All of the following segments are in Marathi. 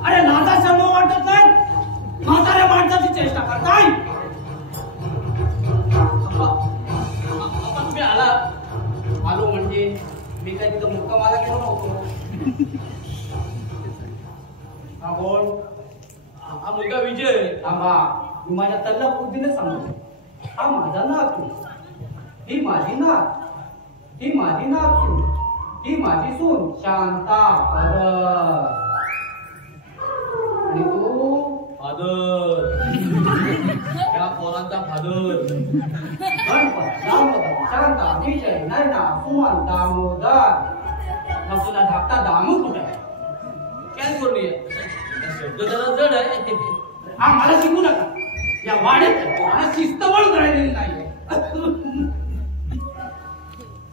अरे नाता शर्मा वाटत नाही, म्हाताऱ्या माणसाची चेष्टा करताय. तुम्ही आला आलो म्हणजे मी काय तिथं मुक्कामाला गेलो नव्हतो. हा कोण? हा मुलगा विजय. थांबा, मी माझ्या तल्ला बुद्धीने सांगतो. हा माझा नातू, ही माझी नात, ही माझी नातू, ही माझी सून शांता. आणि तू फादर, त्या पोरांचा फादर. शांता, विजय, नैना, सुमन, दामोदर. मग तुला धाकटा दामू कुठे आहे? काय बोलली शब्द जरा जड आहे. हा मला शिकू नका. या वाड्यात मला शिस्तवळ राहिलेली नाही.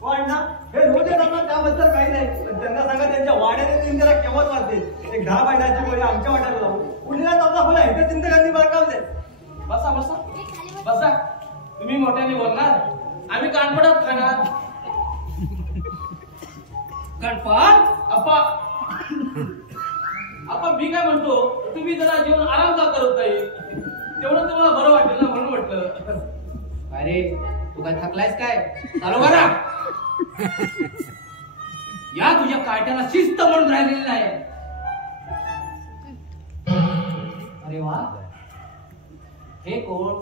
पण ना हे रोज येतात त्याबद्दल काही नाही, पण त्यांना सांगा त्यांच्या वाड्याने तीन जरा केव्हाच वाजते. एक 10 महिन्याची गोळी आमच्या वाट्याला लावू. उडीला चौदा फुला हे चिंतकांनी बरकावले. बसा बसा बसा. तुम्ही मोठ्याने बोलणार, आम्ही कानपडात खाणार. गणपत अप्पा, अप्पा मी काय म्हणतो, तुम्ही जरा जेवण आराम का करत नाही? तेवढं तुम्हाला बरं वाटेल ना, म्हणून म्हटलं. अरे तू काय थकलायस काय? चालू करा. या तुझ्या काट्याला शिस्त म्हणून राहिलेली नाही. अरे वा, हे कोण?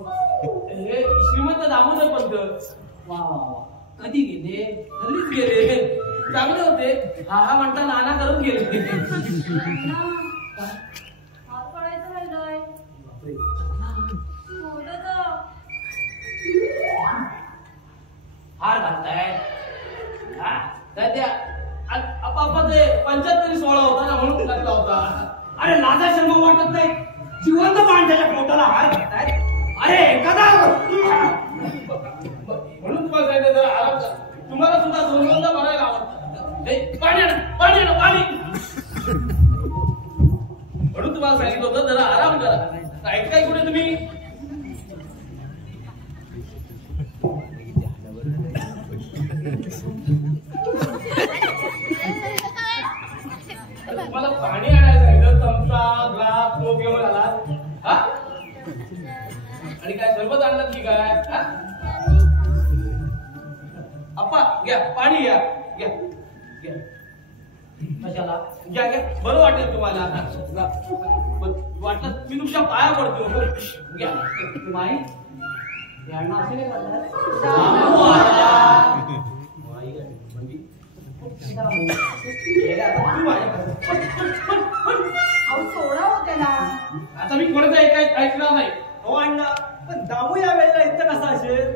हे श्रीमंत दामोदर पंत. वा वा वा, कधी गेले? हल्लीच गेले. चांगले होते. हा हा म्हणता नाना करून गेले. हार घालताय आपा ते 75 सोहळा होता ना, म्हणून घातला होता. अरे लाजा शर्मा वाटत नाही, जिवंत माणसाच्या पोटाला हार घालताय. अरे एखादा म्हणून तुम्हाला सांगितलं जरा आराम करा. तुम्हाला सुद्धा दोनदा भरायला आवडतं. पाणी पाणी पाणी. म्हणून तुम्हाला सांगितलं होतं जरा आराम करा. ऐकताय कुठे तुम्ही? तुम्हाला पाणी आणायला सांगितलं, चमचा ग्लास तो घेऊन आलात. हा, आणि काय सरबत आणलं की काय? अप्पा घ्या पाणी, घ्या घ्या घ्या. कशाला? घ्या घ्या, बरं वाटेल तुम्हाला. वाटलं मी तुमच्या पाया पडतो. घ्या. माई यांना असे काय करतात? सोडा होते ना. आता मी कोणाचं ऐकणार नाही. हो अण्णा, पण दामू या वेळेला इथं कसा असेल?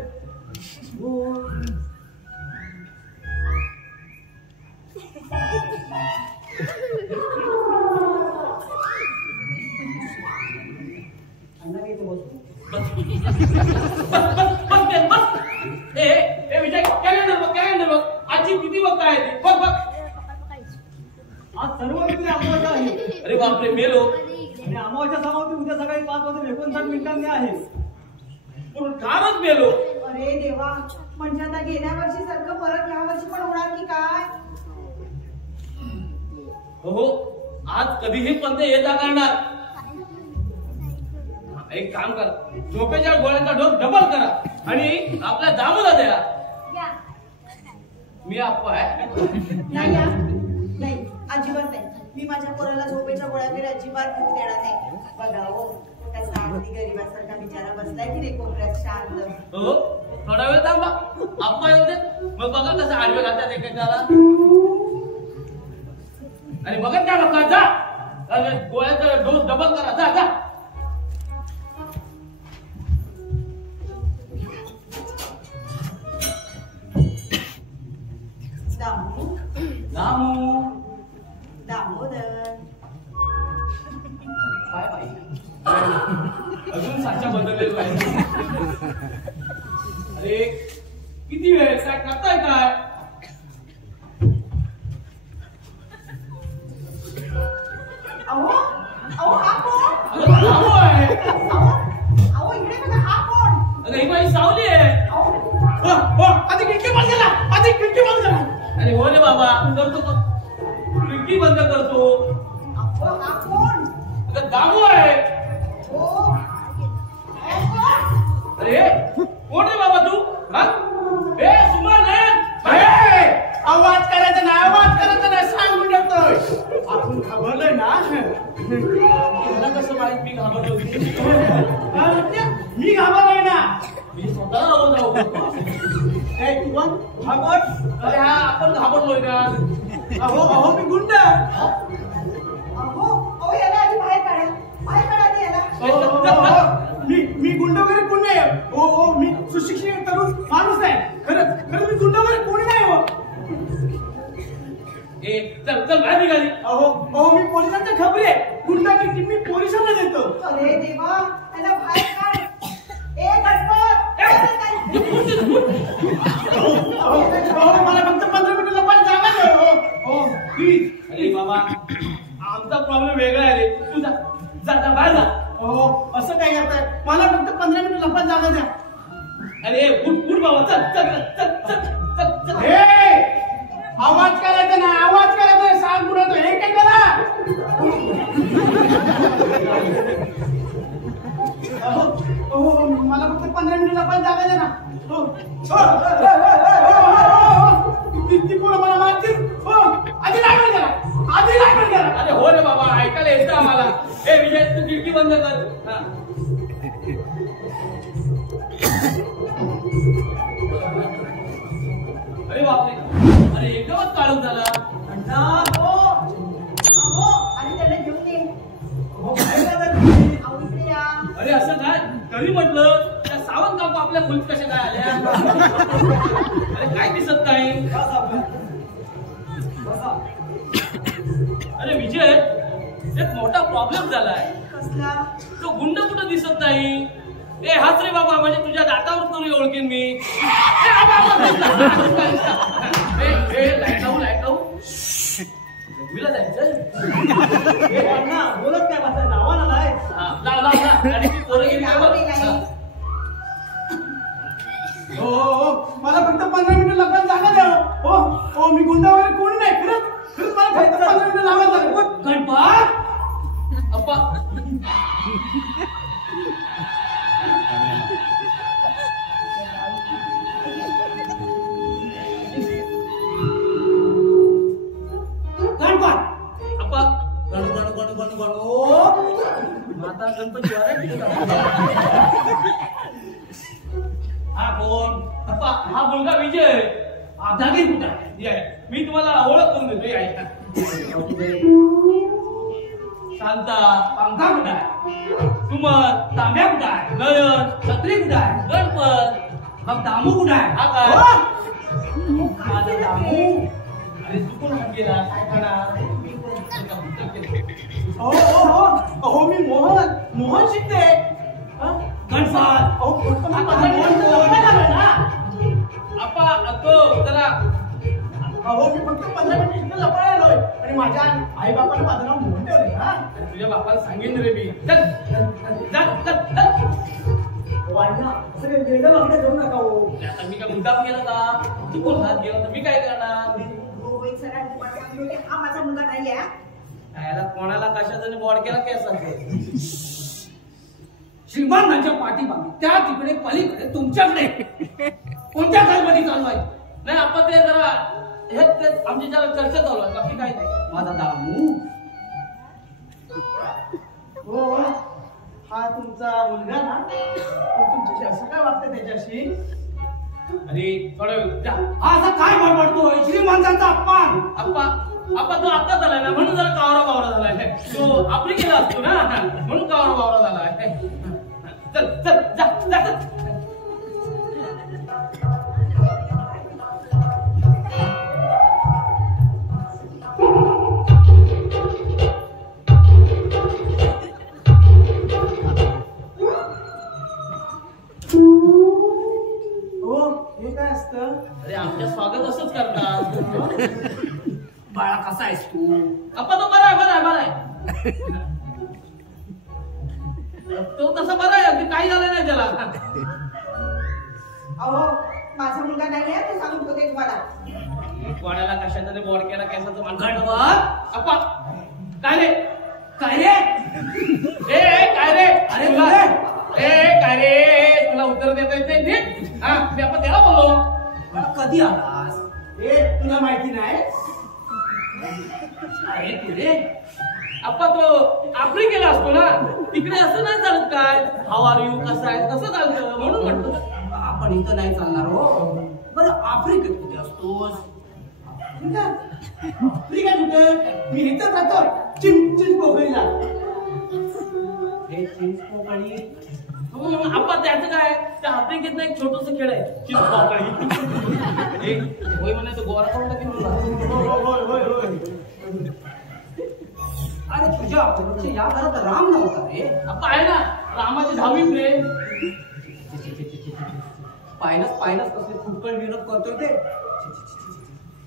अण्णा काही बोलतो. विजय कॅलेंडर बघ. आजची किती वक्त आहे ती बघ बघ. आज सर्व अमावास्या आहे. अरे बापरे, मेलो. आणि अमावास्या समाप्ती उद्या सकाळी 5:59 आहे. पण कालच मेलो. अरे देवा, म्हणजे आता गेल्या वर्षी सारखं परत या वर्षी पण होणार की काय? हो, आज कधीही पंत येता करणार. एक काम करा, झोपेच्या गोळ्यांचा डोस डबल करा आणि आपल्या दामूला द्या. मी आप्पा आहे. नाही, अजिबात नाही. मी माझ्या पोराला झोपेच्या गोळ्या वगैरे अजिबात घेऊन देणार नाही. बघा हो, त्याचा अगदी गरीबासारखा बिचारा बसलाय की नाही कोपऱ्यात शांत. हो, थोडा वेळ थांबा. आप्पा येऊ दे, मग बघा कसं आडवे घालतात एकेकाला. आणि बघत काय बघा, जा गोळ्याचा डोस डबल करा. जा जा. दामू दामोदर काय पाहिजे? अजून साच्या बदललेलं पाहिजे. अरे किती वेळ काय करताय काय? आधी खिडकी बंद करा, आधी खिडकी बंद करा. अरे हो रे बाबा करतो खिडकी बंद करतो. अहो, हा कोण? आता दामू आहे. हो. अरे कोण रे बाबा तू? हा? ए सुमन आवाज करायचा नाही, आवाज करायचा नाही सांगून येतोय. आपण घाबरलोय ना. तुला कसं माहित मी घाबरलो? मी घाबरलोय ना. मी स्वतः जाऊ तू पण घाबर. अरे हा आपण घाबरलोय ना. अहो मी गुंड. अहो, याला आधी बाहेर काढा. बाहेर काढा आधी याला. मी गुंड वगैरे कोण नाही. हो मी सुशिक्षित तरुण माणूस आहे. खरंच मी गुंड वगैरे कोणी नाही. हो ए चल चल बाहेर निघाली. अहो मी पोलिसांच्या खबरी आहे. गुंडाची मी पोलिसांना देतो. अरे देवा, त्याला बाहेर काढ. ए गणपत! मला फक्त 15 मिनिटं पण जागा द्या. हो प्लीज. अरे बाबा आमचा प्रॉब्लेम वेगळा आहे रे. तू जा जा जा बाहेर जा. असं काय करताय? मला फक्त 15 मिनिटं लपत जागा द्या. अरे उठ बाबा चल चल चल चल चल चल. आवाज करायचा ना, आवाज करायचा नाही सांग पुढे. हे काय करा. मला फक्त 15 मिनिटं लपत जागा द्या ना. ती पोरं मला मारतील. आधी लागण करा, आधी लागण करा. अरे हो रे बाबा ऐकायला येतं आम्हाला. ए विजय तू खिडकी बंद कर. हा. अरे बापरे, अरे एकदमच काढून झाला. आणि त्याला घेऊन ये. अरे असं काय तरी म्हटलं त्या सावंत काकू आपल्या खोलीत कशा काय आल्या? अरे काय दिसत नाही. अरे विजय एक मोठा प्रॉब्लेम झालाय. कसला? तो गुंड कुठं दिसत नाही. ए हाच रे बाबा, म्हणजे तुझ्या दातावर तरी ओळखीन मी. लाईट लावू विला जायचं. बोलत काय माझं नावानं नाही. लाव लाव ना. आणि ती पोरं गेली जाऊ दे काय नाही. हो मला फक्त 15 मिनिटं लपत जागा द्या. हो मी गुंडा वगैरे कोणी नाही. खरंच मला फक्त 15 मिनिटं लावत जागा. गणपत अप्पा अप्पा गण गण गण गण गण. माता गणपती हा कोण? अप्पा हा मुलगा विजय. दागी कुठं आहे? मी तुम्हाला ओळख करून देतो. ऐका शांता पंखा कुठं आहे? सुमन तांब्या कुठं आहे? नयन छत्री कुठं आहे? गणपत मग दामू कुठं आहे? हा काय माझा दामू. अरे तू कोण गेला काय करणार? हो मी मोहन शिकते. गणपत अप्पा तो जरा मी फक्त 15 मिनिटं इथं लपायला आलोय. आणि माझ्या आई बापाने माझं नाव मोहन ठेवलंय ना. तुझ्या बापाला सांगेन रे मी. चल वाढना असं काही वेगळं मागणं करू नका. आता मी काय मुद्दाम केला का? तू कोण हात गेला तर मी काय करणार? रोहित सरांनी मला सांगितलं की हा माझा मुलगा नाही आहे. याला कोणाला कशाचा बॉड केला काय सांगतो? श्रीमंतांच्या पाठीमागे त्या तिकडे पलीकडे तुमच्याकडे कोणत्या कालमध्ये चालू आहे? नाही आपण ते जरा हे आमची जरा चर्चा चालू आहे. बाकी काय नाही. माझा दामू. हो हा तुमचा मुलगा ना. तुमच्याशी असं काय वागतं त्याच्याशी? अरे थोडा वेळ जा. हा असा काय बडबडतोय? श्रीमंतांचा अपमान. आप्पा तो आता झालाय ना म्हणून जरा कावरा बावरा झालाय. तो आपली गेला असतो ना म्हणून कावरा बावरा झालाय. चल चल जा जा चल. हे काय असतं? अरे आमच्या स्वागत असंच करतात. बाळा कसा आहेस तू? आप्पा तो बरा आहे. तो तसा बरा आहे. अगदी काही झालं नाही त्याला. अहो माझा मुलगा नाही आहे, तो सांगून ठेवते तुम्हाला. कोणाला कशाचा तरी बोडक्याला केसाचं माणसं अप्पा काय रे काय रे ए काय रे अरे तुला ए काय रे तुला उत्तर देता येत नाही नीट हा मी आपण त्याला बोललो कधी आलास ए तुला माहिती नाही अरे तुरे अप्पा तो आफ्रिकेला असतो ना तिकडे असं नाही चालत काय हाऊ आर यू कसं आहे कसं चालतं म्हणून म्हणतो आपण इथं नाही चालणार हो. बरं आफ्रिकेत कुठे असतोस? आफ्रिका कुठे? मी इथं जातो चिंचपोकळीला. हे चिंचपोकळी अप्पा त्याचं काय त्या आफ्रिकेत एक छोटस खेळ आहे चिंचपोकळी होय म्हणायचं गोरा करून टाकेल तुला अरे तुझ्या अपेक्षा या घरात राम नव्हता रे. अप्पा आहे ना रामाची 10वी रे पाहिलंच कसले फुटकळ विरोध करतोय ते.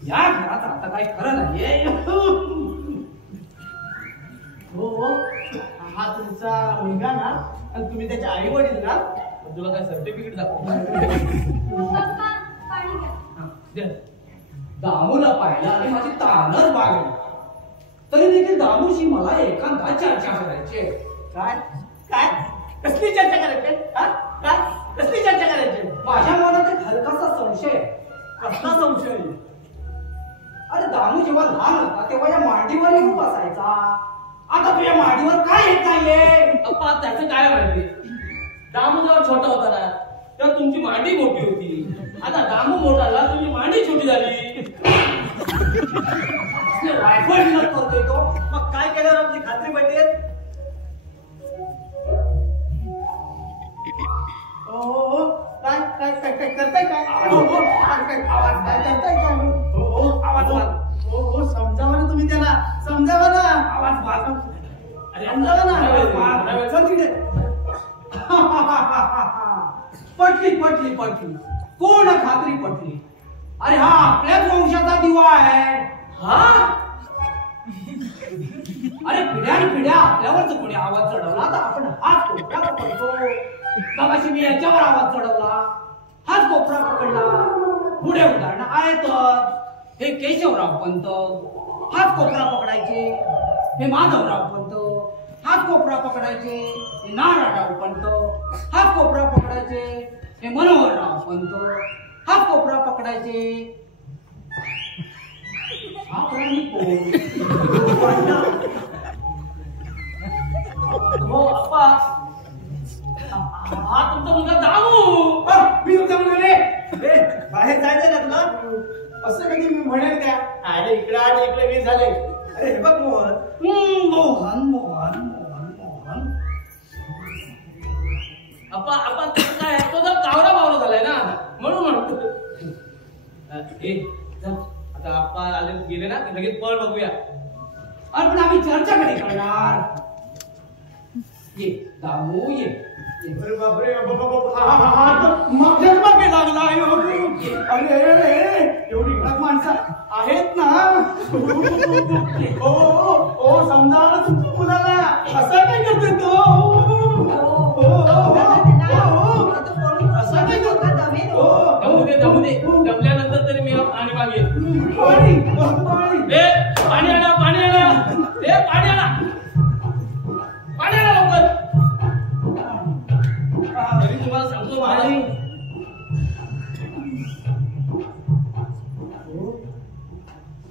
या घरात आता काही खरं नाहीये. हो हा तुमचा मुलगा ना आणि तुम्ही त्याचे आई वडील ना. तुला काय सर्टिफिकेट दाखव दामूला पाहिलं आणि माझी तानच बागली. तरी देखील दामूशी मला एखादा चर्चा करायची. काय काय कसली चर्चा करायची? काय कसली चर्चा करायची? माझ्या मनात एक हलकासा संशय. कसला संशय? अरे दामू जेव्हा लहान होता तेव्हा या मांडीवर येऊन बसायचा. आता तुझ्या मांडीवर काय येत नाहीये? अप्पा त्याचं काय माहिती दामू जेव्हा छोटा होता ना तेव्हा तुमची मांडी मोठी होती. आता दामू मोठा झाला तुमची मांडी छोटी झाली. वायफळ विनोद करतोय तो. मग काय केल्यावर आमची खात्री पडली? काय काय काय काय करताय काय? आवाज काय करताय काय? आवाज समजावा ना तुम्ही त्याला. समजावा ना. आवाज समजावा ना. चल तिकडे. पटली कोण खात्री पटली? अरे हा आपल्याच वंशाचा दिवा आहे. हा अरे पिढ्या आपल्यावरच कोणी आवाज चढवला तर आपण हाच कोपरा पकडतो. मगाशी मी याच्यावर आवाज चढवला हाच कोपरा पकडला. पुढे उदाहरण आहेत. हे केशवराव पंत हाच कोपरा पकडायचे. हे माधवराव पंत हाच कोपरा पकडायचे. हे नारायणराव पंत हाच कोपरा पकडायचे. हे मनोहरराव पंत हाच कोपरा पकडायचे. हा प्राणी हो अप्पा हा तुमचा मुलगा दामू. मी तुमचा मुलगा रे. बाहेर जायचंय ना तुला? असं कधी मी म्हणेल का? अरे इकडे आणि इकडे मी झाले. अरे हे बघ मोहन. अप्पा त्याचं काय तो जर कावरा बावरा झालाय ना म्हणून म्हणतो. आता अप्पा आले गेले ना लगेच पळ बघूया. अरे पण आम्ही चर्चा कधी करणार? ये दामू ये. अरे बापरे माझ्याच मागे लागला. अरे एवढी घरात माणसं आहेत ना. ओ समजा ना तुमच्या मुलाला. असं काय करतोय तो? असं काय करतो? दमू दे दमल्यानंतर तरी मी पाणी मागेन. पाणी आणा पाणी आणा लवकर. तरी तुम्हाला सांगतो महाराज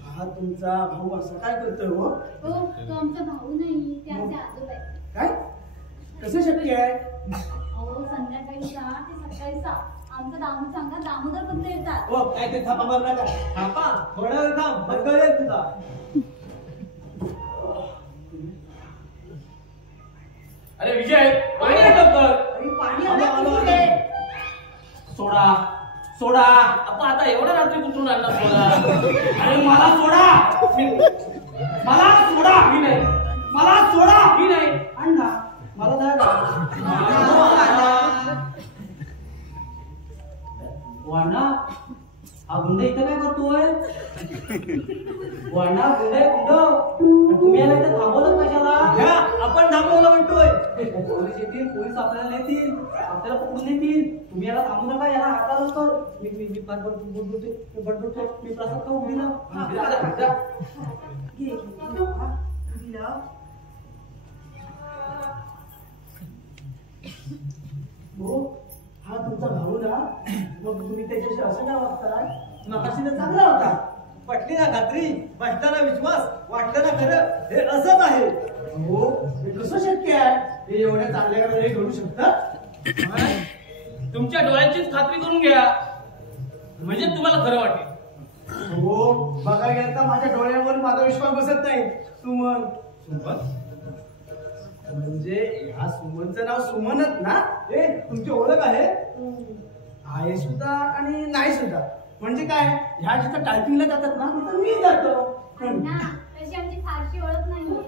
हा तुमचा भाऊ असं काय करतोय? हो तो आमचा भाऊ नाही, ते आमचे आजोबा आहे. काय कसं शक्य आहे? अहो संध्याकाळी 6 ते सकाळी 6 आमचा दामू सांगा दामोदर पण येतात. हो काय ते थापा मारला का? थापा थोडा वेळ थांब. बदलेल तुझा. अरे विजय पाणी लवकर. पाणी आलं. सोडा अप्पा आता एवढा रात्री कुठून आणला सोडा? अरे मला सोडा. मी नाही अण्णा मला वाणा हा गुंड इथं काय करतोय? वळणा गुंड आहे गुंड. तुम्ही याला इथं थांबवलं कशाला? आपण थांबवलं म्हणतोय. पोलीस येतील, पोलीस आपल्याला नेतील, आपल्याला पकडून नेतील. तुम्ही याला थांबू नका, याला हाताला कर. मी बडबडतो, मी प्रसाद खाऊ दिला. हो, हा तुमचा भाऊ ना, मग तुम्ही त्याच्याशी असं काय वागताय? मगाशी तर चांगला होता. पटली ना खात्री, बसताना विश्वास, वाटलं ना खरं हे असंच आहे. हो, हे कसं शक्य आहे? हे एवढ्या चांगल्या वेळेला घडू शकतं? तुमच्या डोळ्यांचीच खात्री करून घ्या, म्हणजे तुम्हाला खरं वाटेल. हो, बघायला गेलं तर माझ्या डोळ्यावर माझा विश्वास बसत नाही. सुमन. म्हणजे ह्या सुमनचं नाव सुमनच ना? ए, तुमची ओळख आहे? आहे सुद्धा आणि नाही सुद्धा. म्हणजे काय, ह्या जिथं टायपिंगला जातात ना तिथं मी जातो. ना तशी आमची फारशी ओळख नाहीये.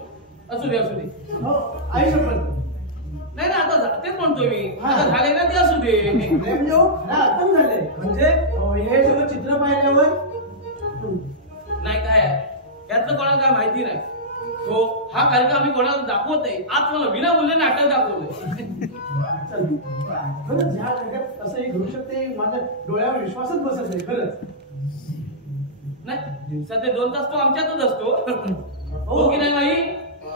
असू दे असू दे. हो, आई शपथ. नाही ना, आता तेच म्हणतोय मी, हा. आता झाले ना ते असू दे. म्हणजे हो, खरं अर्थम झालंय. म्हणजे हे सगळं चित्र पाहिल्यावर नाही काय यातलं कोणाला काय माहिती नाही. हो, हा कार्यक्रम आम्ही कोणाला दाखवत नाही. आज मला विना मूल्य नाटक दाखवलंय. खरंच ह्या जगात असं हे घडू शकते, माझ्या डोळ्यावर विश्वासच बसत नाही. खरंच नाही, दिवसात 2 तास तो आमच्यातच असतो. हो की नाही बाई?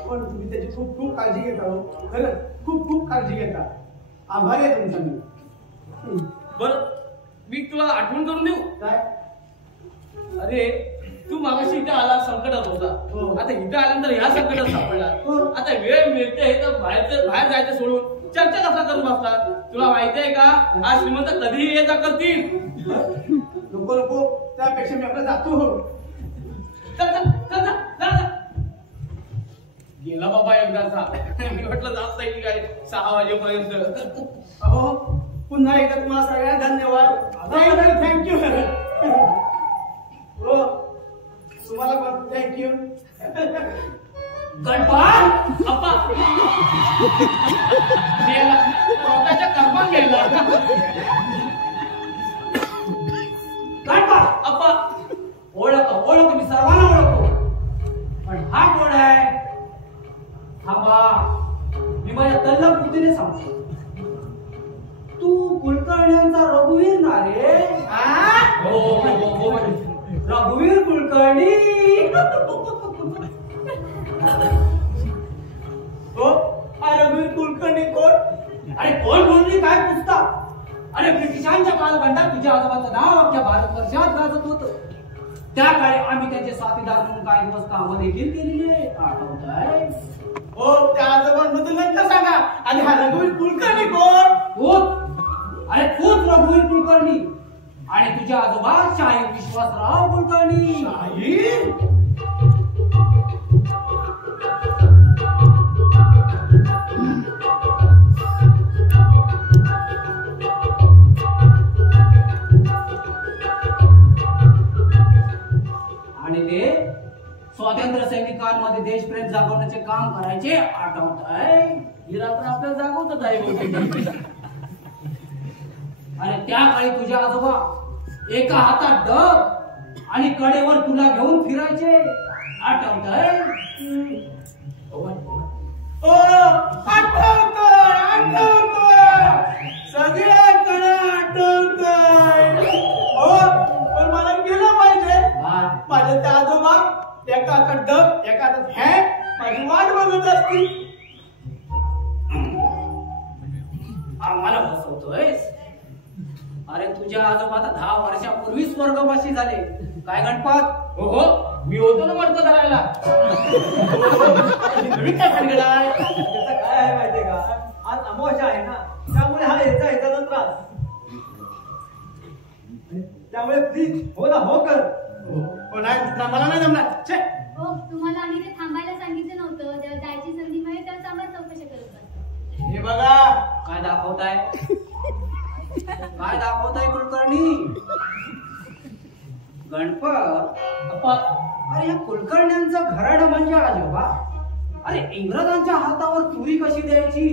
पण तुम्ही त्याची खूप खूप काळजी घेता. हो, खरंच खूप खूप काळजी घेता. आभारी आहे तुमचा मी. बर, मी तुला आठवण करून देऊ काय? अरे, तू मागाशी इथं आला, संकटात हो. होता. आता इथं आल्यानंतर ह्या संकटात सापडला. हो. आता वेळ मिळते तर बाहेर जायचं सोडून चर्चा कसा करून बसतात? तुला माहिती आहे का, आज श्रीमंत कधीही ये जा करतील. नको नको, त्यापेक्षा मी आपला जातो. हो, चल चल चल चल, चल चल. गेला बाबा एकदाचा. मी म्हटलं जात नाही काय 6 वाजेपर्यंत. अहो, पुन्हा एकदा तुम्हाला सगळ्यांना धन्यवाद. थँक्यू. हो, तुम्हाला पण थँक्यू. गणपत अप्पा गेला, स्वतःच्या कर्मात गेला. गणपत अप्पा ओळख मी सर्वांना ओळखतो. पण हा कोण आहे? थांबा, मी माझ्या तल्लम बुद्धीने सांगतो. तू कुलकर्ण्यांचा रघुवीर ना रे? हो हो हो हो म्हणजे. रघुवीर कुलकर्णी. हो, हा रघुवीर कुलकर्णी कोण? अरे कोण बोलली काय पुसता? अरे ब्रिटिशांच्या कालखंडात तुझ्या आजोबाचं नाव अख्ख्या भारतवर्षात गाजत होतं. त्या काळी आम्ही त्यांचे साथीदार म्हणून काही दिवस कामं देखील केलेली आहे. आठवत आहे? हो, त्या आजोबांबद्दल नंतर सांगा. आणि हा रघुवीर कुलकर्णी कोण? तूच रघुवीर कुलकर्णी आणि तुझ्या आजोबा शाहीर विश्वासराव कुलकर्णी. शाहीर? आणि ते स्वातंत्र्य सैनिकांमध्ये देशप्रेम जागवण्याचे काम करायचे. आठवत आहे? ही रात्र आपल्याला जागवतच आहे बहुतेक. आणि त्या काळी तुझे आजोबा एका हातात डब आणि कडेवर तुला घेऊन फिरायचे. आठवत आहे? ओ, आठवतोय. सगळ्याकडे आठवतोय. हो, पण मला गेलं पाहिजे. माझ्या त्या आजोबा एका हातात डब, एका हातात हॅट माझी वाट बघत असतील. आम्हाला फसवतोयस? अरे तुझ्या आजोबा आता 10 वर्षापूर्वी स्वर्गवासी झाले. काय गणपत? हो हो, मी होतो ना मडकं धरायला. तुम्ही काय सांगणार? काय आहे माहितीये का, आज अमावस्या आहे ना, त्यामुळे हा याचा त्रास. त्यामुळे प्लीज हो ना हो कर. हो, नाही, मला नाही जमणार. छे. हो, तुम्हाला आम्ही ते थांबायला सांगितलं नव्हतं. तेव्हा जायची संधी मिळेल तेव्हा चांगल्या चौकशी करत असतात. हे बघा, काय दाखवताय? काय दाखवताय कुलकर्णी? गणपत अप्पा, अरे ह्या कुलकर्ण्यांचं घराणं म्हणजे आजोबा. अरे इंग्रजांच्या हातावर तुरी कशी द्यायची?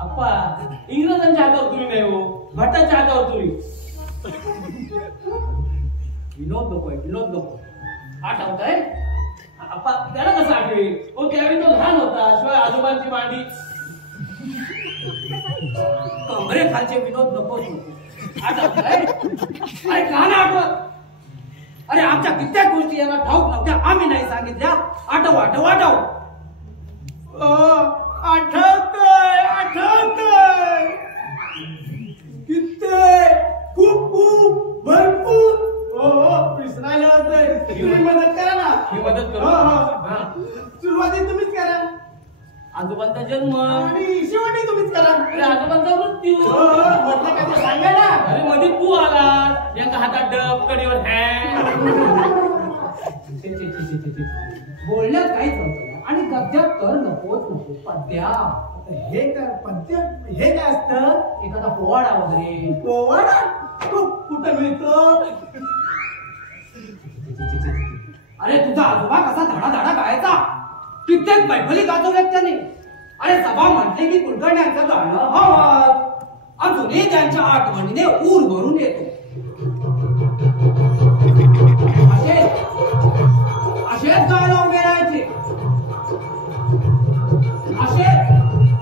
अप्पा, इंग्रजांच्या हातावर तुरी नाही हो, भटाच्या हातावर तुरी. विनोद नकोय, विनोद नको. आठवतंय आप्पा त्याला कसं आठवेल? हो त्यावेळी तो लहान होता, शिवाय आजोबांची मांडी. कमरे खालचे विनोद नकोच नको. आठवतंय? अरे का ना आठवत? अरे आमच्या कित्येक गोष्टी यांना ठाऊक नव्हत्या, आम्ही नाही सांगितल्या. आठव आठव आठव. आठवतंय आठवतंय. कित्येक खूप खूप भरपूर. हो विसरायला होतंय. तुम्ही मदत करा ना. मी मदत करू. हा. सुरुवाती तुम्हीच करा आजोबांचा जन्म आणि शेवटी तुम्हीच करा. अरे आजोबांचा मृत्यू. म्हटलं काय ते सांगा ना. अरे मध्ये तू आला, एका हातात डब, कडीवर हँड. बोलण्यात काहीच नव्हतं आणि गद्यात तर नकोच नको. पद्या हे काय पद्य हे काय असतं? एखादा पोवाडा वगैरे. पोवाडा कुठं मिळतो? अरे तुझा आजोबा कसा धडा धडा गायचा, कित्येक मैफली गाजवल्यात त्याने. अरे सभा म्हटले की कुलकर्ण्यांचं गाणं हवं. अजूनही त्यांच्या आठवणीने ऊर भरून येतो. असेच गायला उभे राहायचे,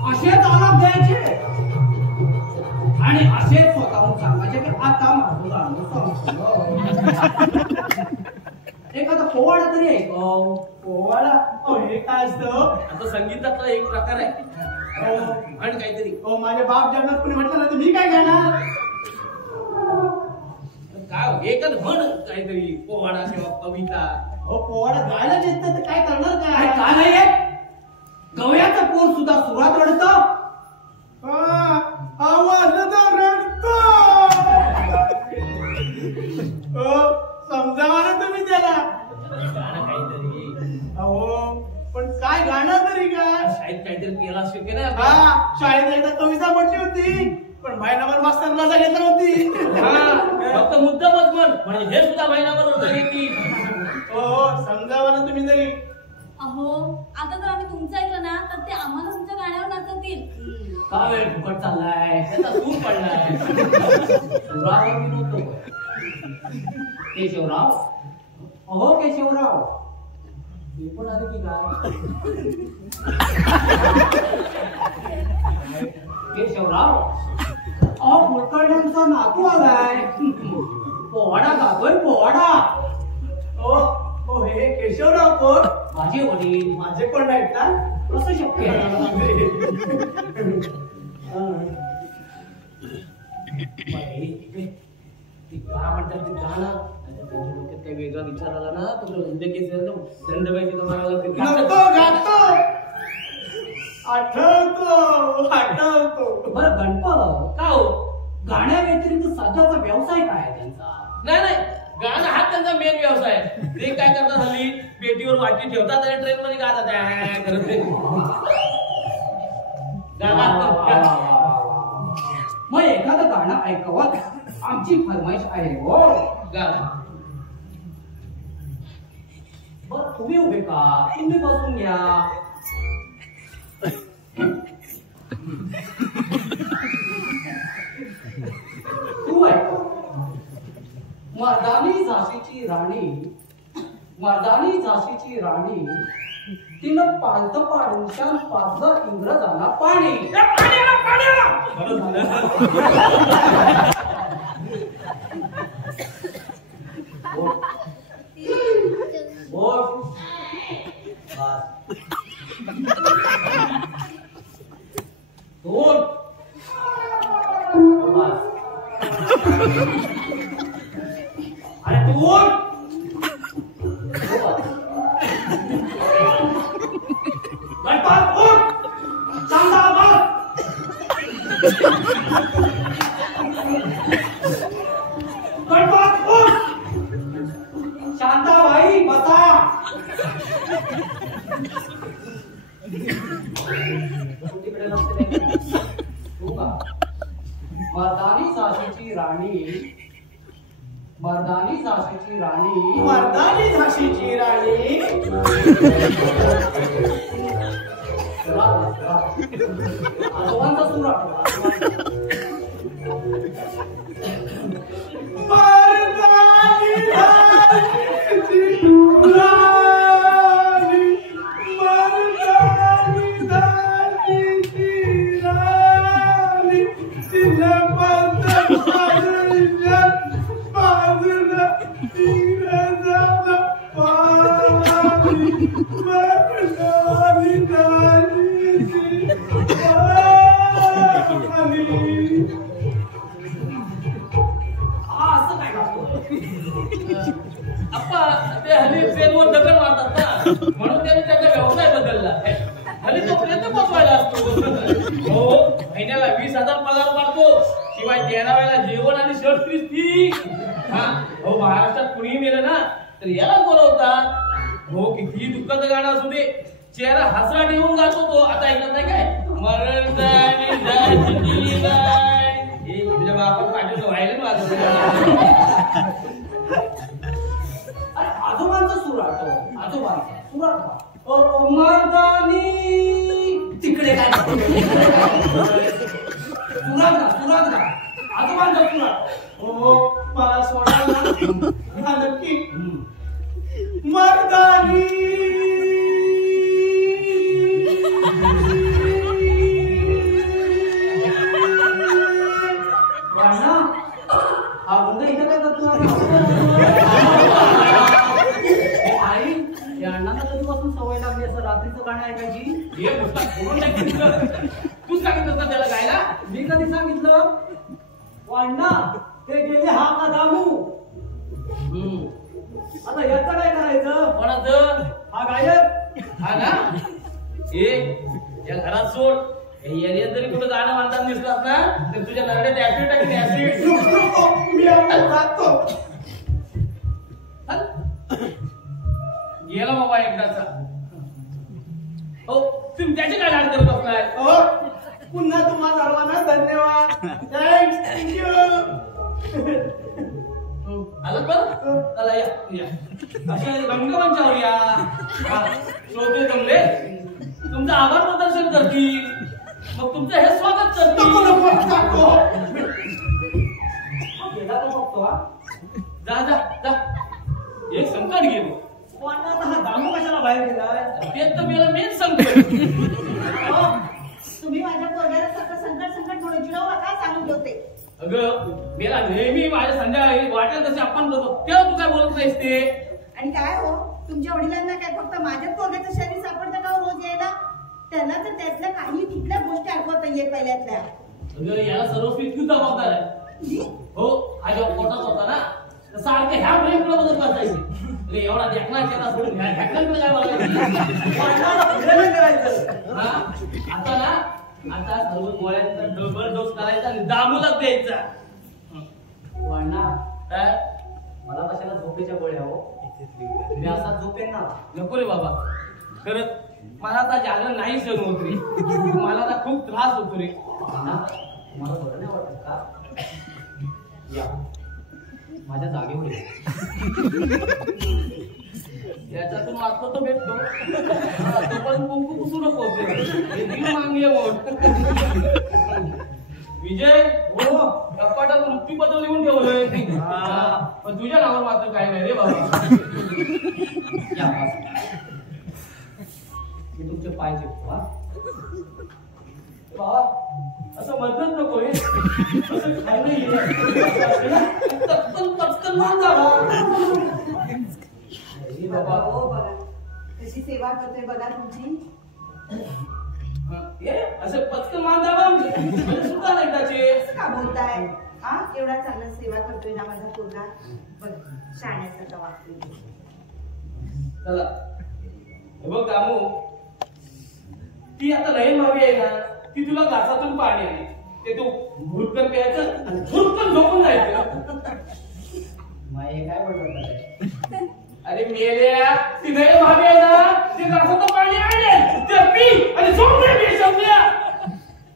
असेच आलाप द्यायचे आणि असेच स्वतःहून सांगायचे की आता माझं गाणं संपलं. एखादा पोवाडा तरी ऐकव. पोवाडा हे काय असतं? आता संगीताचा एक प्रकार आहे. म्हण काहीतरी. माझ्या बाप जगन्नाथ कोणी म्हटलं ना, तुम्ही काय गाणार? काय एकच म्हण काहीतरी, पोवाडा किंवा कविता. पोवाडा गायला येतं तर काय करणार अरे काय? का नाही येत? गवयाचं पोर सुद्धा सुरात रडतं. आवाज रडतो. समजावा ना तुम्ही त्याला. गाणं काहीतरी. अहो पण काय गाणं तरी काय? शाळेत काहीतरी केला असेल की नाही? शाळेत एकदा कविता म्हटली होती, पण महिनाभर मास्तरला घेतली होती. फक्त मुद्दामच म्हण, म्हणजे हे सुद्धा महिनाभर होतं येते. समजावा ना तुम्ही तरी. अहो आता जर आम्ही तुमचं ऐकलं ना तर ते आम्हाला तुमच्या गाण्यावर नाचवतील. का वेळ फुकट चाललाय? त्याचा सूर पडलाय. सुरावर विनोद नकोय. केशवराव, अहो केशवराव, हे पण आले की काय? केशवराव, अहो कुलकर्ण्यांचा नातू आलाय. पोवाडा गातोय पोवाडा. हे केशवराव कोण? माझे वडील. माझे कोण नाहीत ना? कसं शक्य आहे? काय म्हणतात ते गाणं? त्यांच्या डोक्यात काही वेगळा विचार आला ना तर दंडबाईची तुम्हाला आठवतो. बरं गणपत, का हो? गाण्या व्यतिरिक्त सध्याचा व्यवसाय काय आहे त्यांचा? नाही गाणं हा त्यांचा मेन व्यवसाय. ते काय करतात हल्ली, पेटीवर वाटी ठेवतात आणि ट्रेन मध्ये गातात. मग एखादं गाणं ऐकवत आमची फरमाईश आहे हो. गाणं बर तुम्ही उभे का? तुम्ही बसून घ्या. तू ऐक. मर्दानी झाशीची राणी तिनं पालत पाडून शान पाजलं इंग्रजांना पाणी. बरं झालं. अरे तू शांताबाई बसा. तिकडे लक्ष द्या. तू का? मर्दानी झाशीची राणी आजोबांचा सूर आठवा. असं काय करतो? अप्पा ते हल्ली ट्रेनवर दगड मारतात ना, म्हणून त्याने त्याचा व्यवसाय बदलला. हल्ली तो प्रयत्न पोचवायला असतो. हो, महिन्याला 20,000 पगार मारतो, शिवाय 13 वेळेला जेवण आणि शर्ट फ्री. हा हो, महाराष्ट्रात कुणीही नेलं ना तर यालाच बोलवतात. हो, कितीही दुःखाचं गाणं असू दे, चेहरा हसरा ठेवून गातो तो. आता ऐकत नाही काय, मरण जाय जाय जाय, हे तुझ्या बापात पाठवतो व्हायला माझं. आजोबांचा सूर आठव, आजोबांचा सूर आठवा. मर्दानी तिकडे काय सुरात का आजोबांचा सूर आठव. हो, मला सोडायला हा नक्की. मर्दानी हा बंद इथं काय करतो? आई, या अण्णांना कधीपासून सवय लागली असं रात्रीचं गाणं ऐकायची? हे पुस्तक बोलून नाही तुझं. तू सांगितलं ना त्याला गायला. मी कधी सांगितलं? अण्णा ते गेले हा का दामू. आता याचं काय करायचं? कोणाचं? हा गायब. हा ना, ए या घरात सोड. एरियात जरी कुठं गाणं म्हणताना दिसलास ना तर तुझ्या नरड्यात ऍसिड टाकेल, ऍसिड. मी आता जातो. गेला बाबा एकदाचा. हो, तुम्ही त्याची काय लाड करत बसलाय? हो, पुन्हा तुम्हा सर्वांना धन्यवाद. थँक्यू. आलं बरं? चला या. अशा रंगमंचावर या. श्रोते जमले तुमचं आभार प्रदर्शन करतील, मग तुमचं हे स्वागत करतील. गेला तो बघतो हा. जा जा जा, एक संकट गेलो. अण्णा आता हा दामू कशाला बाहेर गेलाय? ते तर मला मेन संकट. तुम्ही माझ्या पोरग्याला संकट म्हणून जिरवला काय सांगून ठेवते. अगं मेला नेहमी माझ्या संध्याकाळी वाटेल तसे आपण करतो, तेव्हा तू काय बोलत नाहीस ते. आणि काय हो, तुमच्या वडिलांना काय फक्त माझ्याच पोरग्याचं शरीर सापडतं का रोज यायला? त्यांना तर त्यातल्या काही कुठल्या गोष्टी आठवत नाहीये पहिल्यातल्या. अगं याला सर्वस्वी तू जबाबदार आहे. हो, हा जेव्हा पोटात होता ना तर सारखं ह्या फ्रेमकडे बघत बसायचे. एवढा देखना केला सोडून ह्या ढकलकडे काय करायचं हा, आता ना, आता सर्व गोळ्यांचा डबल डोस करायचा आणि दामूलाच द्यायचा. अण्णा, काय मला कशाला झोपेच्या गोळ्या हो? मी असा झोपेन ना. नको रे बाबा, खरंच मला आता जागरण नाही सहन होत रे. मला आता खूप त्रास होतो रे. अण्णा, तुम्हाला बरं नाही वाटत का? या माझ्या जागेवर या. याच्यातून वाचतो तो भेटतो. तो पण कुंकू पुसू नको मागले विजय. हो, कपाटात मृत्यूपत्र लिहून ठेवलंय. पण तुझ्या नावावर मात्र काय नाही रे बाबा. या मी तुमचे पाय चिपतो हा. बाबा असं म्हणतच नको रे. असं खायला पटकन मान जावा. बाबा हो, बघा कशी सेवा करते बघा तुमची. असं पटकन मान जावा म्हणजे सुद्धा नाही त्याचे. असं का बोलताय? हा, एवढा चांगला सेवा करतोय ना माझा पोरगा. बघ, शाण्यासारखा वागतोय. चला हे बघ दामू, ती आता लहान भावी आहे ना, ती तुला ग्लासातून पाणी आली ते तू भुरकन प्यायचं आणि भुरकन झोपून जायचं. माये काय बोलतात? अरे मेल्या, ती लहान भावी आहे ना, ते ग्लासातून पाणी आले ते पी आणि झोप नाही समजूया.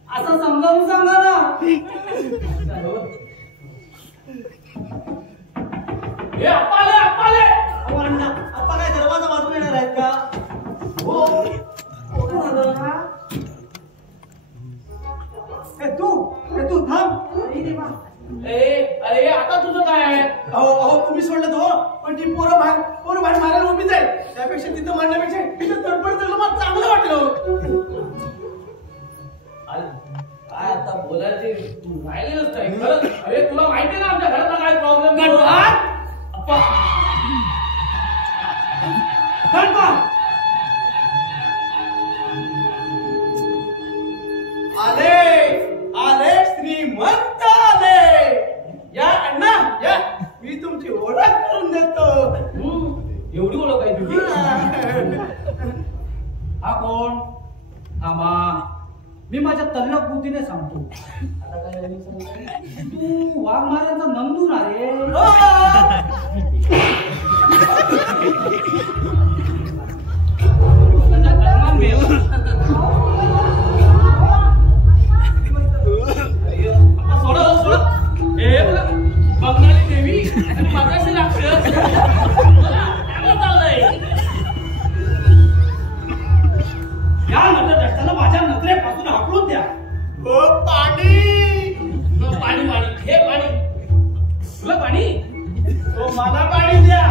असं समजावून सांगा ना. हे अप्पाले अप्पाले. अहो अण्णा, आप्पा काय दरवाजा वाजून येणार आहेत का? हो, तू थांब. अरे देवा, अरे आता तुझं काय आहे? अहो तुम्ही सोडलं तो, पण ती पोरं बाहेर मारायला उभीच आहे. त्यापेक्षा तिथं मारण्यापेक्षा तिथं तडपड झालं मला चांगलं वाटलं. काय आता बोलायचे तू राहिलेलंच नाही खरं. अरे तुला माहिती ना आमच्या घरातला काय प्रॉब्लेम एवढी ओळख आहे तुझी? हा कोण? थांबा, मी माझ्या तल्लक बुद्धीने सांगतो. आता काय झालं सांग? तू वाघमाऱ्यांचा नंदू ना रे? बघणारी देवी माझ्याशी राक्षस चाललंय. या नटरष्टाला माझ्या नजरेपासून हाकलून द्या. हो पाणी. पाणी पाणी हे पाणी तुला पाणी. हो मला पाणी द्या.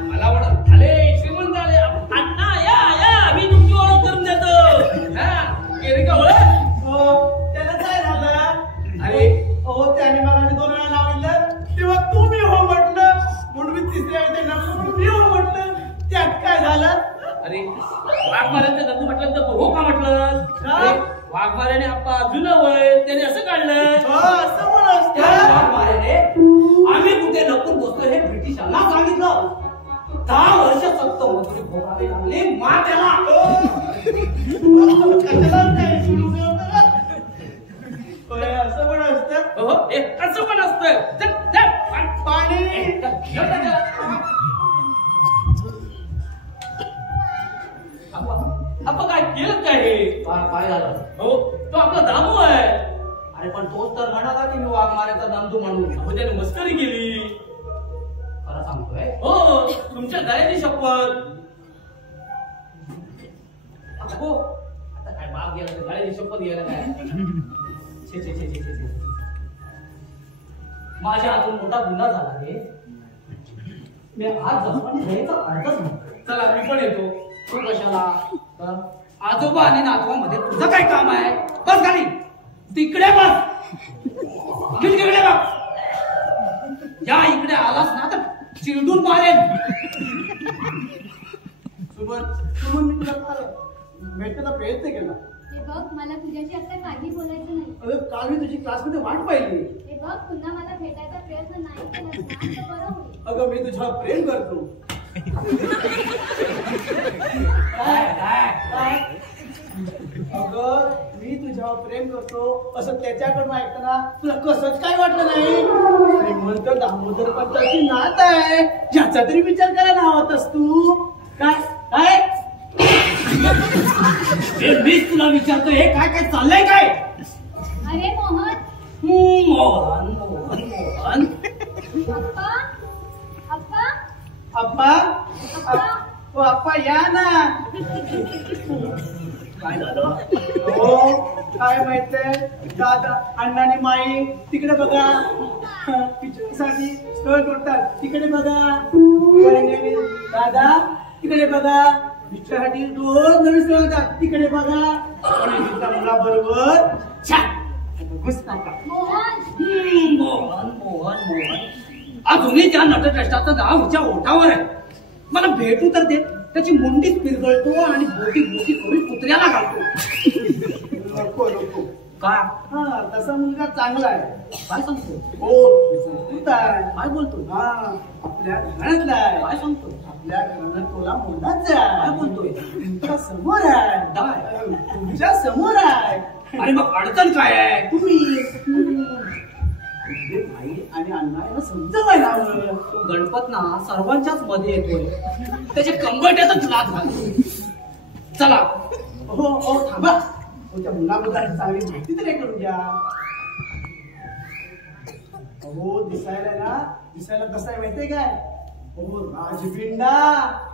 मला ओळख आले श्रीमंत आले. अण्णा या या मी तुमची ओळख करून देतो. गेली का ओळख? हो त्याला काय झालं? अरे हो त्याने मला 2 वेळा नाव दिलं तेव्हा तुम्ही हो म्हटलं म्हणून मी 3ऱ्या वेळी त्यांना म्हणून मी हो म्हटलं. त्यात काय झालं? अरे वाघमाऱ्यांचं नंदू म्हटलं तर हो का म्हटलं? का? वाघमाऱ्याने आपा जुनं वय त्याने असं काढलं. हो असं म्हणून त्या वाघमाऱ्याने आम्ही कुठे लपून बसतो हे ब्रिटिशांना सांगितलं. 10 वर्ष सक्त मजुरी भोगावी लागली मात्याला. असं पण असतं. हो हे असं पण असतं. चल, चल, पाणी. आपण काय केलं काय हे? काय झालं? हो तो आपला दामू आहे. अरे पण तोच तर म्हणाला की मी वाघमाऱ्याचा नंदू म्हणून. हो त्याने मस्करी केली. खरं सांगतोय? हो तुमच्या दयाची शपथ. हो आता काय बाप गेला दयाची शपथ घ्यायला काय? छे छे छे छे छे. माझ्या हातून मोठा गुन्हा झाला रे. मी आज जन्माने घ्यायचा अर्थच नव्हता. चला मी पण येतो. तू कशाला? तर आजोबा आणि नातवामध्ये तुझं काय काम आहे? बस खाली. तिकडे बस. तिकडे बघ. या इकडे आलास ना तर चिरडून मारेन. सुमन मी तुला काल भेटायला प्रयत्न केला. हे बघ मला तुझ्याशी आता काही बोलायचं नाही. अरे काल मी तुझी क्लासमध्ये वाट पाहिली. हे बघ पुन्हा मला भेटायचा प्रयत्न नाही केलास ना तर बरं होईल. अगं मी तुझ्यावर प्रेम करतो. काय? अगं मी तुझ्यावर प्रेम करतो असं त्याच्याकडून ऐकताना तुला कसंच काय वाटलं नाही? श्रीमंत दामोदर पंताची नात आहे याचा तरी विचार करायला हवातस तू. काय काय मीच तुला विचारतो हे काय काय चाललंय काय? अरे मोहन. मोहन मोहन मोहन. अप्पा अप्पा अप्पा ओ अप्पा या ना. काय झालं? हो काय माहितीये दादा अण्णाने माई तिकडे बघा पिक्चरसाठी स्थळ करतात. तिकडे बघा दादा तिकडे बघा पिक्चरसाठी रोज नवीन स्थळ होतात. तिकडे बघा मुलाबरोबर छान घुस नका. मोहन मोहन मोहन मोहन. अजूनही त्या नटकष्टाचं नाव हिच्या ओठावर आहे. मला भेटू तर दे. त्याची मुंडीच पिरगळतो आणि बोटी बोटी करून कुत्र्याला घालतो. नको नको काय? हा तसा मुलगा चांगला आहे. काय सांगतो? हो संस्कृत आहे. काय बोलतो? हा आपल्या घरातला आहे. काय सांगतो? आपल्या घरात तोला मोठाच काय आहे. बोलतोय? तुमच्या समोर आहे. काय? तुमच्या समोर आहे. अरे मग अडचण काय आहे? तुम्ही आई आणि अण्णा यांना समजवायला हवं. तो गणपत ना सर्वांच्याच मध्ये येतोय. त्याच्या कंबरट्यातच लाथ घालतो. चला. हो हो थांबा. तुमच्या मुलाबद्दल चांगली माहिती तरी करून घ्या. हो दिसायला कसा आहे माहितीये काय? हो राजबिंडा.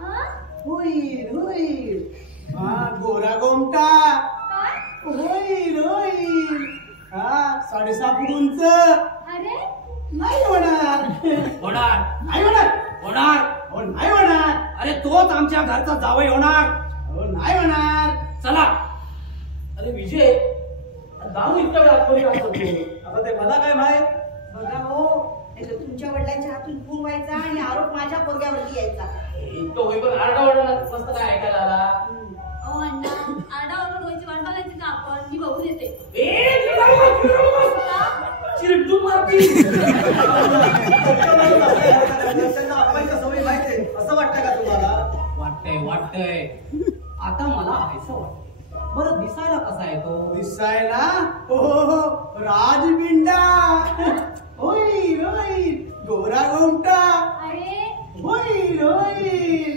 हा? होईल होईल. हा गोरा गोमटा. काय? होईल. हा 6.5 फूट उंच. अरे नाही होणार. होणार नाही होणार. होणार. हो नाही होणार. अरे तोच आमच्या घरचा जावई होणार. हो नाही होणार. चला. अरे विजय दामू इतका वेळ आतमध्ये काय करतो? आता ते मला काय माहित. बघा हो नाही तर तुमच्या वडिलांच्या हातून खून व्हायचा आणि आरोप माझ्या पोरग्यावरती यायचा. इतकं होई पण आरडाओरडा मस्त काय ऐकायला आला. अहो अण्णा आरडाओरड व्हायची वाट बघायची का आपण? मी बघून येते. चिरटून मारती. त्यांना आपल्या सवयी माहित वाटतंय. आता मला हायचं वाटतं. बरं दिसायला कसा आहे तो? दिसायला हो राजबिंडा होईल होईल गोरा गोमटा अरे होईल होईल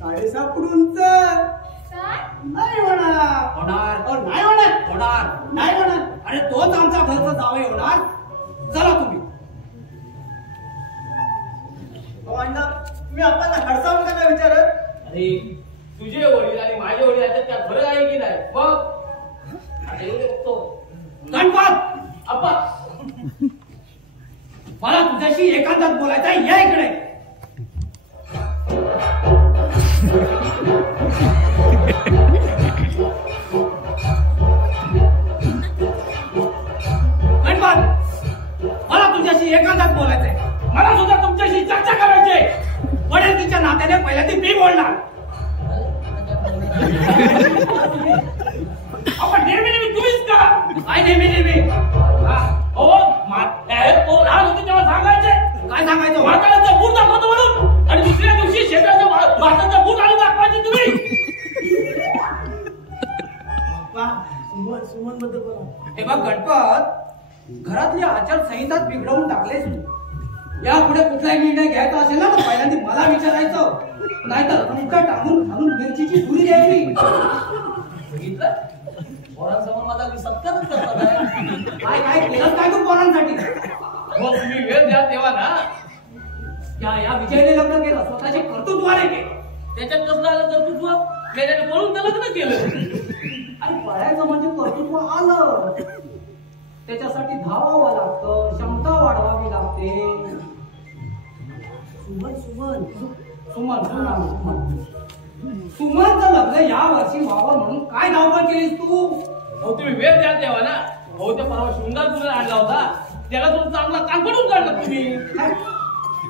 6.5 फूट उंच काय नाही होणार होणार अहो, नाही होणार होणार. नाही होणार अरे तोच आमचा घरचा जावई होणार. चला तुम्ही. अण्णा तुम्ही आपण हडसावून का काय विचारत? अरे तुझे वडील आणि माझे वडील आहेत त्यात फरक आहे की नाही बघ. आता येऊ दे बघतो. गणपत आप्पा मला तुझ्याशी एकांतात बोलायचं आहे. या इकडे. गणपत मला तुझ्याशी एकांतात बोलायचं आहे. मला सुद्धा तुमच्याशी चर्चा करायची आहे. वडिलकीच्या नात्याने पहिल्यांदा मी बोलणार. आपण नेहमी नेहमी तुम्हीच का काय नेहमी नेहमी हो लहान होती तेव्हा सांगायचे काय सांगायचं म्हाताऱ्याचा बूट दाखवतो म्हणून आणि दुसऱ्या दिवशी शेताच्या भाताचा बूट आणून दाखवायचे तुम्ही. सुमन बद्दल बोला. हे बघ गणपत घरातली आचारसंहिताच बिघडवून टाकलेस तू. यापुढे कुठलाही निर्णय घ्यायचा असेल ना तर पहिल्यांदा मला विचारायचं. नाहीतर तुमच्या टांगून घालून मिरचीची पुरी द्यायची. बघितलं पोरांसमोर माझा सत्कारच करतात आहे. काय काय केलं काय तू पोरांसाठी? मग तुम्ही वेळ द्या तेव्हा ना. या विजयने लग्न केलं स्वतःचे कर्तृत्वाने केलं. त्याच्यात कसलं आलं कर्तृत्व त्याच्याने पळून त्याला लग्न केलं. आणि पळायचं म्हणजे कर्तृत्व आलं. त्याच्यासाठी धावावं लागतं. क्षमता वाढवावी लागते. सुमन सुमनचं लग्न या वर्षी व्हावं म्हणून काय धावपळ केलीस तू? हो तुम्ही वेळ द्या तेव्हा ना. हो त्या परवा शृंगार तुला आणला होता त्याला तो चांगला कानफडून काढला तुम्ही. काय?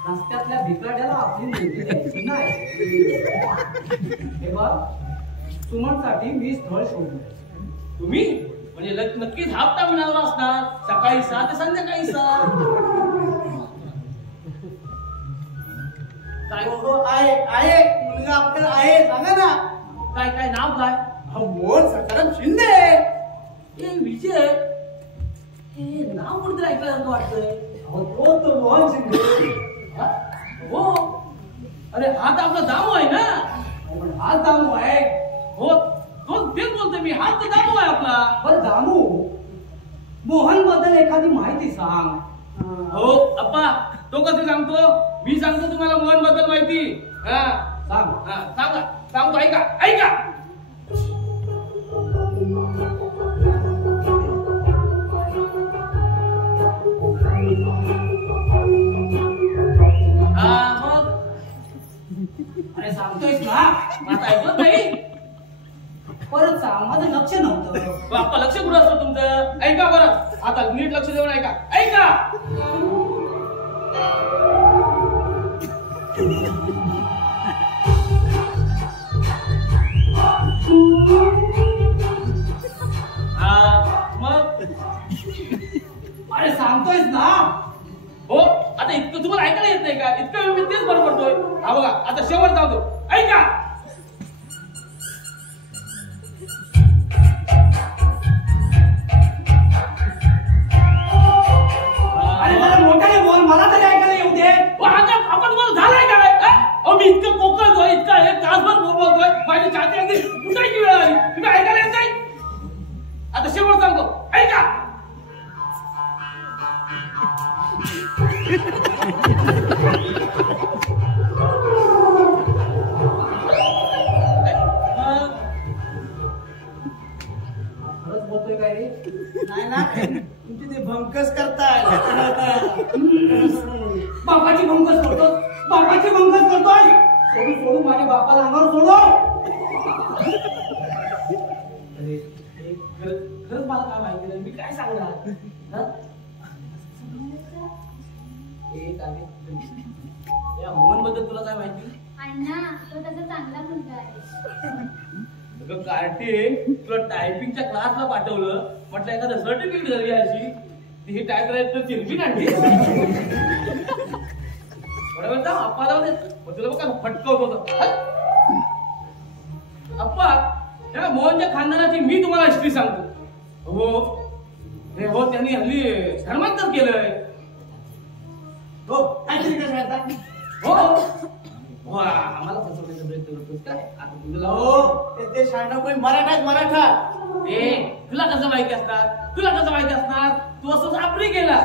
रस्त्यातल्या भिकाड्याला आपली मुलगी द्यायची नाही. हे बघ सुमनसाठी मी स्थळ शोधलं. तुम्ही म्हणजे नक्कीच हप्ता मिळाला असणार. सकाळी 6 ते संध्याकाळी 6. काय हो आहे मुलगा आपल्याला आहे सांगा ना. काय काय नाव काय? मोहन सकाराम शिंदे. ए विजय हे नाव कोणतरी ऐकल्यासारखं वाटतंय. हो तो मोहन शिंदे. हा? हो अरे हा तर आपला दामू आहे ना. पण हा दामू आहे. हो तो तेच बोलतोय मी. हा तर दामू आहे आपला. बरं दामू मोहन बद्दल एखादी माहिती सांग. हो अप्पा तो कसं सांगतो. मी सांगतो तुम्हाला मोहन बद्दल माहिती. हा सांग. हा सांगा सांगतो. ऐका ऐका. हा मग अरे सांगतोयस ना. आता ऐकलं नाही. परत सांग. माझं लक्ष नव्हतं. बाप्पा लक्ष कुठं असतं तुमचं. ऐका बरं आता नीट लक्ष देऊन ऐका. ऐका मग अरे सांगतोयस ना. हो आता इतकं तुम्हाला ऐकायला येत नाही का. इतकं वेळ मी तेच बरं पडतोय. हा बघा आता शेवट जाऊ. ऐका अरे जरा मोठ्याने बोल. मला तरी ऐकायला येऊ दे. आपण तुम्हाला झालाय काय. अहो मी इतकं कोकणतोय इतका एक तासभर बोलतोय. माझी छाती अगदी उठायची वेळ आली. तुम्ही ऐकायला येत नाही. आता शेवट सांगतो. ऐका खरंच बोलतोय काय रे? नाही ना तुमची ते भंकस करताय. बापाची भंकस करतोस. बापाची भंकस करतोय. सोडू माझ्या बापाला अंगावर सोडू. अरे खरंच मला काय माहिती नाही. मी काय सांगणार. या मोहन बद्दल तुला काय माहिती. अण्णा तो त्याचा चांगला मुलगा आहे. अगं कार्टे तुला टायपिंगच्या क्लासला पाठवलं. म्हटलं एखादं सर्टिफिकेट झाली अशी ती टाईप करायचं चिरबी काढली. थोड्या वेळ जा अप्पाला तुला बघा फटकवत होतं. अप्पा या मोहनच्या खानदानाची मी तुम्हाला हिस्ट्री सांगतो. हो त्यांनी हल्ली धर्मांतर केलंय. हो काहीतरी कसं म्हणतात. हो आम्हाला फसवण्याचा प्रयत्न करतोस काय? आता तुला हो ते शाळा कोणी मराठा. तुला कसं माहिती असणार? तू असं आपरी गेला.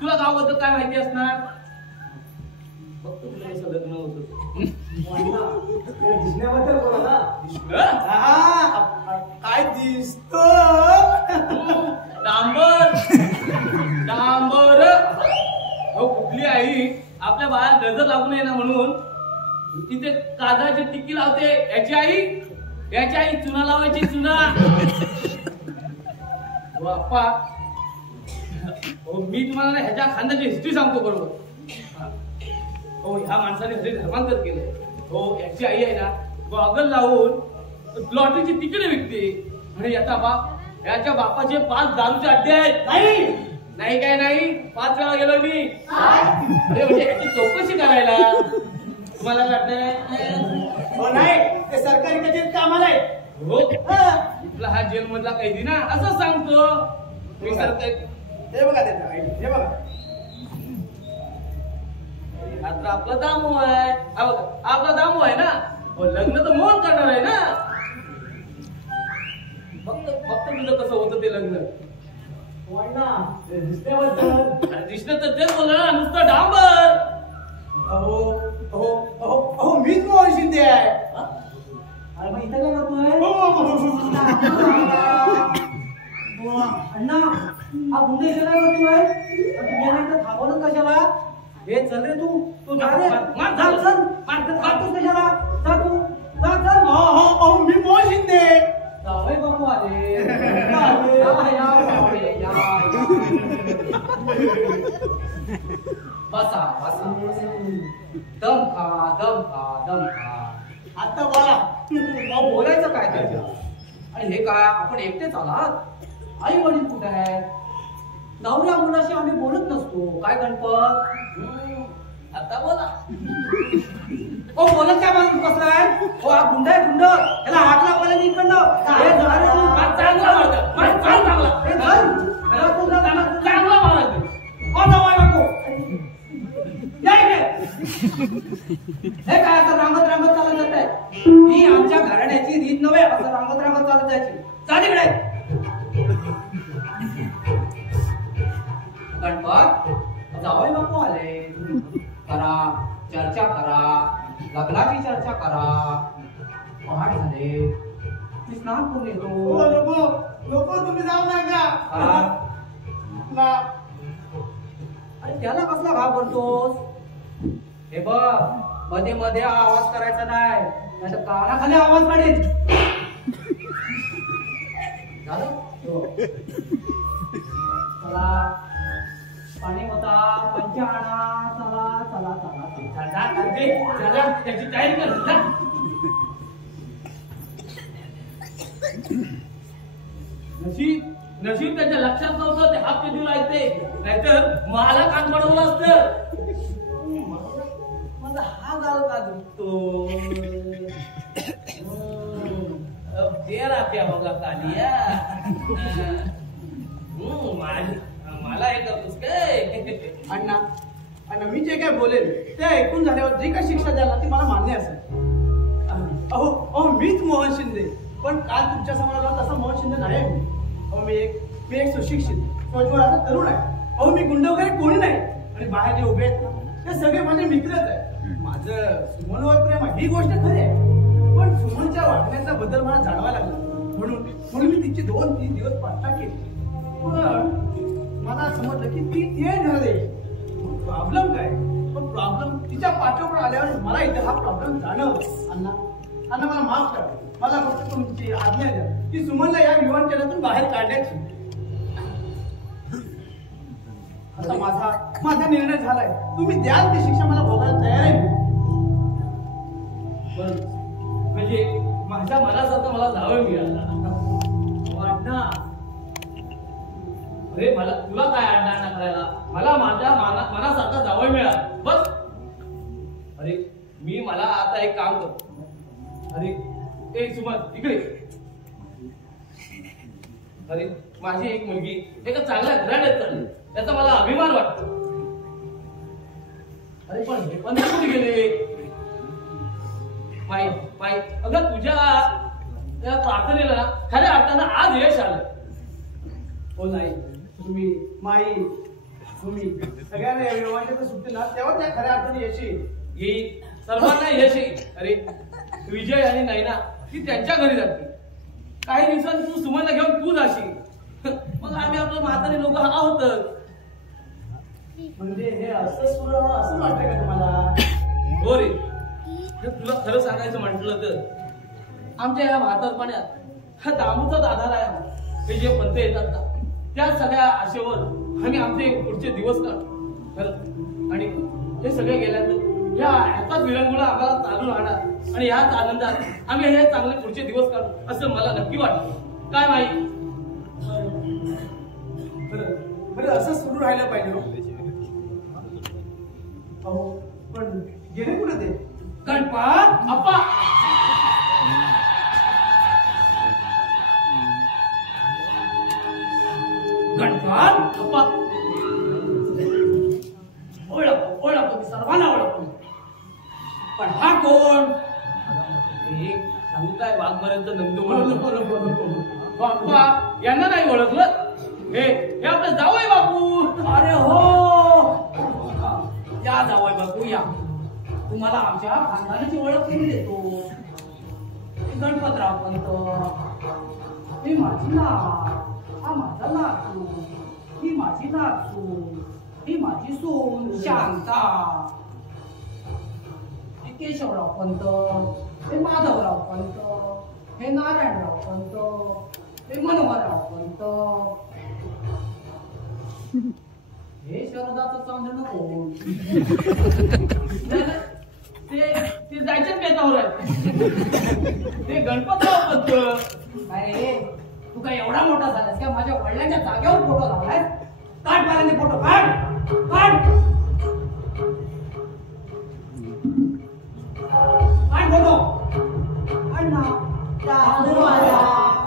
तुला गावाबद्दल काय माहिती असणार? फक्त तुला हे सगळं नव्हतं. दिसण्याबद्दल बोला ना. काय दिसत डांबर. कुठली आई आपल्या बाळाला नजर लागू नये ना म्हणून तिथे कागदाची टिक्की लावते. याची आई चुना लावायची. चुना. बाप्पा मी तुम्हाला ह्याच्या खानदाची हिस्ट्री सांगतो बरोबर. ह्या माणसाने हल्ली धर्मांतर केलंय. याची आई आहे ना गॉगल लावून लॉटरीची तिकीट विकते. आणि याच्या बापाचे 5 दारूचे अड्डे आहेत. नाही काय नाही 5 वेळा गेलो मी. अरे म्हणजे याची चौकशी करायला. तुम्हाला वाटतंय? हो नाही ते सरकारी कचेरीत कामाला आहे. हो तुला हा जेल मधला कैदी ना असं सांगतो मी. सरकारी हे बघा त्याचा हे बघा. आता आपला दामू आहे. आपला दामू आहे ना. लग्न तर मोहन करणार आहे ना. फक्त तुझं कसं होतं ते लग्न. दिसणं तर तेच बोललं ना नुसतं डांबर. अहो मीच मोहन शिंदे आहे. अरे मग इथं काय करतोय? अण्णा हा गुंडे इथं काय करतोय? तुम्ही इथं थांबवलं कशाला? हे चल रे तू जा रे. चल कशाला? जा तू जा चल. हो मी मोहन शिंदे. जावई बापू आले. बसा. दम खा. आता बोला. बोलायचं काय त्याच्यात? आणि हे काय आपण एकटेच आलात? आई वडील कुठे आहेत? नवऱ्या मुलाशी आम्ही बोलत नसतो काय गणपत? आता बोला. बोलत काय माणूस कसलाय? हा गुंड आहे गुंड. याला हात लावला इकडनं. हे जा रे तू. चांगला मारत. हे काय असं रांगत चालत जात आहे? ही आमच्या घराण्याची रीत नव्हे. असं रांगत चालत जायची. जा तिकडे. गणपत जावई बापू आले. चर्चा करा. लग्नाची चर्चा करा. पहाट झाले. मी स्नान करून येतो. नको तुम्ही जाऊ नका. अरे त्याला कसला घाबरतोस? हे बघ मध्ये मध्ये आवाज करायचा नाही तर कानाखाली आवाज काढेल. चला पाणी होता. पंचा आणा. चला त्याची तयारी कर. नशीब त्याच्या लक्षात नव्हतं ते हात कधी लायते. नाहीतर मला कान पडवलं असतं. माझा हा गाल का दुखतो? तेरा क्या होगा कालिया. मला हे करतोस काय? अण्णा मी जे काय बोलेल ते ऐकून झाल्यावर जी काय शिक्षा द्याल ती मला मान्य असेल. अहो मीच मोहन शिंदे. पण काल तुमच्या समोर तसा मोहन शिंदे नाही. मी एक सुशिक्षित प्रज्वल असा तरुण आहे. अहो मी गुंड वगैरे कोणी नाही. आणि बाहेर जे उभे आहेत ना ते सगळे माझे मित्रच आहे. माझं सुमनवर प्रेम आहे ही गोष्ट खरी आहे. पण सुमनच्या वागण्याचा बदल मला जाणवायला लागला. म्हणून मी तिची 2-3 दिवस पाठलाग केली. पण मला समजलं की ती झाले. प्रॉब्लेम काय? पण प्रॉब्लेम तिच्या पाठीवर आल्यावर मला इथे हा प्रॉब्लेम जाणवला. अण्णा मला माफ करा. मला फक्त तुमची आज्ञा द्या की सुमनला या विमानतळातून बाहेर काढण्याची. आता माझा निर्णय झालाय. तुम्ही द्याल ती शिक्षा मला भोगायला तयार आहे. म्हणजे माझ्या मनासारखं मला जावं मिळाला. वाटना अरे मला तुला काय अडणार करायला? मला माझ्या मनासारखं जावं मिळालं बस. अरे मला आता एक काम करतो. अरे ए सुमन इकडे. अरे माझी एक मुलगी एका चांगल्या घराण्यात चालली, त्याचा मला अभिमान वाटतो. अरे पण हे पण कुठे गेले? माई माई अगं तुझ्या त्या प्रार्थनेला ना खऱ्या अर्थानं आज यश आलं. हो नाही तुम्ही माई तुम्ही सगळ्यांना या विवाहाच्या सुट्टी ना तेव्हा त्या खऱ्या अर्थाने यश येईल, सर्वांना यश येईल. अरे विजय आणि नैना ती त्यांच्या घरी जाते. काही दिवसांनी तू सुमनला घेऊन तू जाशील, मग आम्ही आपलं म्हातारे लोक आहोत. म्हणजे हे असं सुरू असं वाटतं का तुम्हाला? हो रे, हे तुला खरं सांगायचं म्हटलं तर आमच्या या म्हातारपणात हा दामूचाच आधार आहे. हे जे पंथ येतात ना त्या सगळ्या आशेवर आम्ही आमचे पुढचे दिवस काढतो खरं. आणि हे सगळे गेल्यानंतर ह्याचाच विरंगुळा आम्हाला चालू राहणार आणि ह्याच आनंदात आम्ही हे चांगले पुढचे दिवस काढू असं मला नक्की वाटतं. काय माहिती खरं असं सुरू राहिलं पाहिजे. अहो पण गेले कुठे ते? गणपत अप्पा गणपत अप्पा ओळख ओळख मी सर्वांना ओळखतो, पण हा कोण? हे सांगताय वाघमाऱ्यांचा नंदू. अप्पा यांना नाही ओळखलं? हे आपलं जावई बापू. अरे हो, या जावई बापू या. तुम्हाला आमच्या खानदानाची ओळख करून देतो. गणपतराव पंत, ही माझी नात, हा माझा नातू, ही माझी नातू, ही माझी सून शांता. हे केशवराव पंत, हे माधवराव पंत, हे नारायणराव पंत, हे मनोहरराव पंत, हे शरदाचं चांदणं कोण? ते जायच्याच बेतावर आहेत. ते गणपतराव पंत. अरे तू काय एवढा मोठा झालास का माझ्या वडिलांच्या जागेवर फोटो लावलाय? काढ पाहिजे फोटो, काढ काढ काढ फोटो, काढ ना.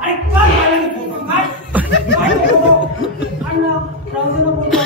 अरे काढ पाहिजे फोटो, काढ काढ फोटो, काढ ना. राहू दे ना फोटो.